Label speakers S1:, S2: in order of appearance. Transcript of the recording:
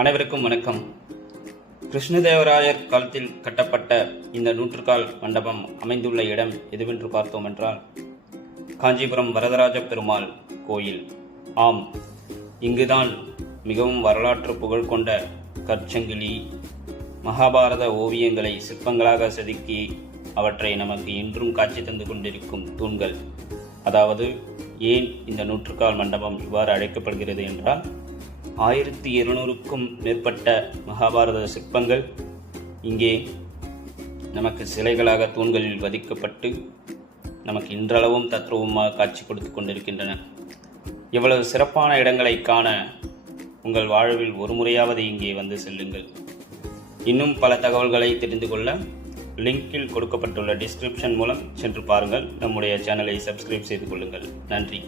S1: அனைவருக்கும் வணக்கம். கிருஷ்ணதேவராயர் காலத்தில் கட்டப்பட்ட இந்த நூற்றுக்கால் மண்டபம் அமைந்துள்ள இடம் எதுவென்று பார்த்தோம் என்றால் காஞ்சிபுரம் வரதராஜ பெருமாள் கோயில். ஆம் இங்குதான் மிகவும் வரலாற்று புகழ் கொண்ட கற்சங்கிலி மகாபாரத ஓவியங்களை சிற்பங்களாக செதுக்கி அவற்றை நமக்கு இன்றும் காட்சி தந்து கொண்டிருக்கும் தூண்கள். அதாவது ஏன் இந்த நூற்றுக்கால் மண்டபம் இவ்வாறு அழைக்கப்படுகிறது என்றால் ஆயிரத்தி இருநூறுக்கும் மேற்பட்ட மகாபாரத சிற்பங்கள் இங்கே நமக்கு சிலைகளாக தூண்களில் வதிக்கப்பட்டு நமக்கு இன்றளவும் தத்ரூபமாக காட்சி கொடுத்து கொண்டிருக்கின்றன. இவ்வளவு சிறப்பான இடங்களை காண உங்கள் வாழ்வில் ஒரு முறையாவது இங்கே வந்து செல்லுங்கள். இன்னும் பல தகவல்களை தெரிந்து கொள்ள லிங்கில் கொடுக்கப்பட்டுள்ள டிஸ்கிரிப்ஷன் மூலம் சென்று பாருங்கள். நம்முடைய சேனலை சப்ஸ்கிரைப் செய்து கொள்ளுங்கள். நன்றி.